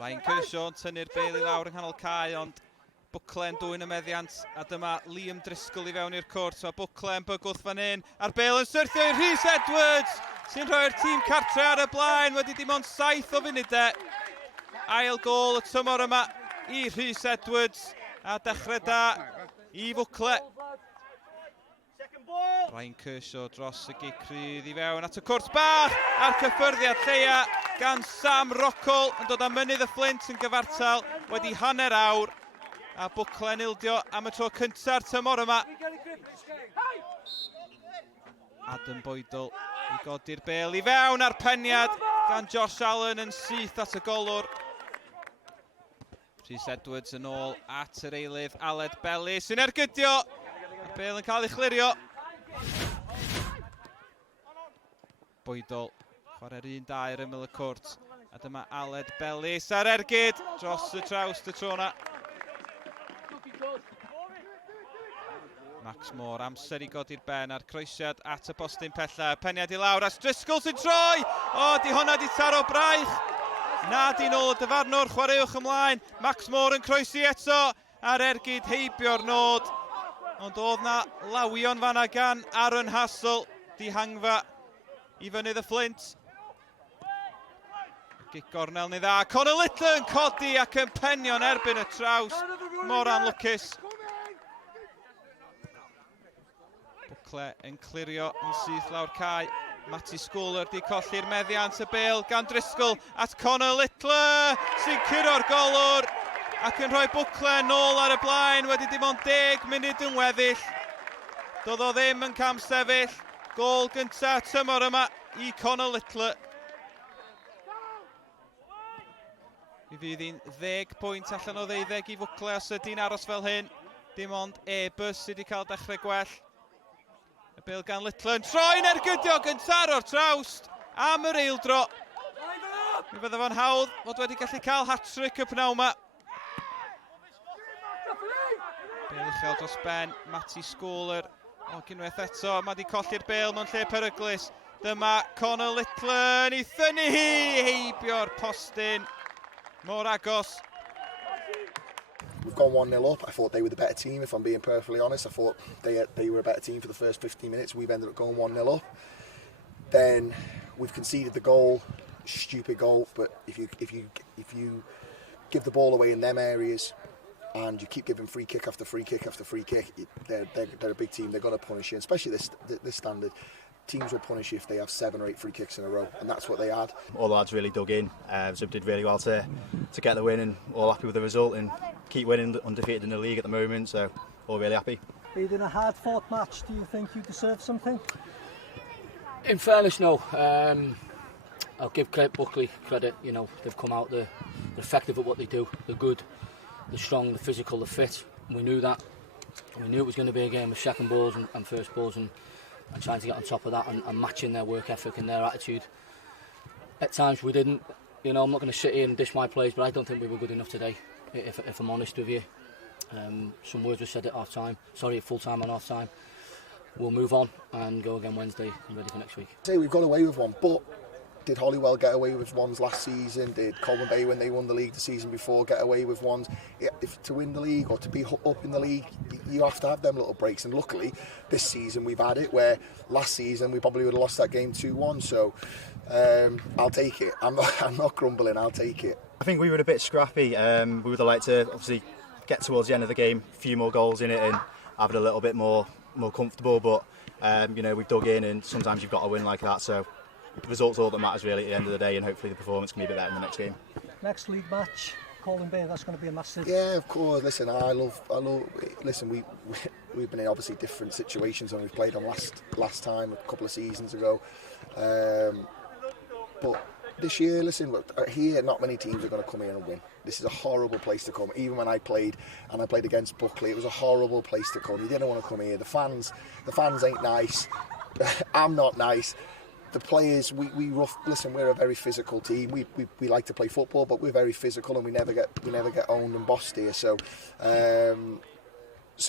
Ryan Kershaw yn tynnu'r bêl i lawr yng nghanol cae, ond Bwcle yn dwyn y meddiant, a dyma Liam Driscoll i fewn i'r cwrt. Mae Bwcle yn bygwth fan hyn, a'r bêl yn syrthio i Rhys Edwards, sy'n rhoi'r tîm cartre ar y blaen, wedi dim ond 7 o funudau. Ail gôl y tymor yma i Rhys Edwards, a dechrau da i Bwcle. Ryan Kershaw dros y gicrydd i fewn at y cwrt bach, a'r cyffyrddiad lleia gan Sam Rockall yn dod â Mynydd y Fflint yn gyfartal wedi hanner awr. A Bwcle yn ildio am y tro cynta'r tymor yma. Adam Boydle i godi'r bêl i fewn a'r peniad gan Josh Allen yn syth at y golwr. Rhys Edwards yn ôl at yr eilydd Aled Belly sy'n ergydio. A'r bêl yn cael ei chlirio. Boydle chwarae'r 1-2 ar ymyl y cwrt. A dyma Aled Belly ar ergyd dros y trawst y tro yna. Max Moore, amser i godi'r ben a'r croesiad at y postyn pella. Peniad i lawr, a Driscoll sy'n troi! O, di honna di taro braich. Na di nôl y dyfarnwr, chwaraewch ymlaen. Max Moore yn croesi eto, a'r ergyd heibio'r nod. Ond oedd na lawion fanna gan Aaron Hassel, dihangfa i Mynydd y Fflint. Gic gornel ni dda. Conor Little yn codi ac yn penio'n erbyn y traws. Mor anlwcus. Bwcle yn clirio yn syth lawr cae. Matty Schooler di colli'r meddiant, y bêl gan Driscoll at Conor Little sy'n curo'r golwr ac yn rhoi Bwcle nôl ar y blaen wedi dim ond 10 munud yn weddill. Doedd o ddim yn cam sefyll. Gôl gyntaf tymor yma i Conor Little. Mi fydd hi'n 10 pwynt allan o 12 i Bwcle os ydy'n aros fel hyn. Dim ond Ebus sydd wedi cael dechrau gwell. Y bêl gan Little yn troi'n ergydio gyntaf o'r trawst am yr eildro. Mi fydda fo'n hawdd fod wedi gallu cael hat-trick y pnawn yma. Bêl uchel dros ben, Matty Schooler. O, unwaith eto, mae wedi colli'r bêl mewn lle peryglus. Dyma Conor Little yn ei thynnu hi, heibio'r postyn. Mor agos. We've gone 1-0 up. I thought they were the better team, if I'm being perfectly honest. I thought they were a better team for the first 15 minutes. We've ended up going 1-0 up. Then we've conceded the goal, stupid goal. But if you give the ball away in them areas and you keep giving free kick after free kick after free kick, they're a big team. They're going to punish you, and especially this standard. Teams will punish you if they have 7 or 8 free kicks in a row, and that's what they had. All the lads really dug in. Zub did really well to get the win, and all happy with the result and keep winning, undefeated in the league at the moment, so all really happy. In a hard-fought match, do you think you deserve something? In fairness, no. I'll give Buckley credit. You know, they've come out, they're effective at what they do. They're good, they're strong, they're physical, they're fit. We knew that. We knew it was going to be a game of second balls and first balls, and trying to get on top of that and matching their work ethic and their attitude. At times we didn't. You know, I'm not going to sit here and dish my plays, but I don't think we were good enough today, if I'm honest with you. Some words were said at half-time. Sorry, at full-time and half-time. We'll move on and go again Wednesday and ready for next week. Say we've got away with one, but did Hollywell get away with ones last season? Did Colwyn Bay, when they won the league the season before, get away with ones? If to win the league or to be up in the league, you have to have them little breaks. And luckily, this season we've had it, where last season we probably would have lost that game 2-1. So I'll take it. I'm not grumbling. I'll take it. I think we were a bit scrappy. We would have liked to obviously get towards the end of the game, a few more goals in it, and have it a little bit more comfortable. But you know, we've dug in, and sometimes you've got to win like that. So the result's all that matters really at the end of the day, and hopefully the performance can be a bit better in the next game. Next league match, Colwyn Bay, that's going to be a massive. Yeah, of course. Listen, I love. Listen, we've been in obviously different situations when we've played on last time a couple of seasons ago, but this year, listen, here not many teams are going to come here and win. This is a horrible place to come. Even when I played against Buckley, it was a horrible place to come. You didn't want to come here. The fans ain't nice. I'm not nice. The players, listen, we're a very physical team. We like to play football, but we're very physical, and we never get owned and bossed here. So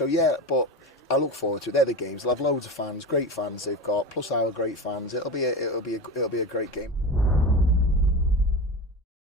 yeah, but I look forward to it. They're the games. They'll have loads of fans, great fans they've got, plus our great fans. It'll be a great game.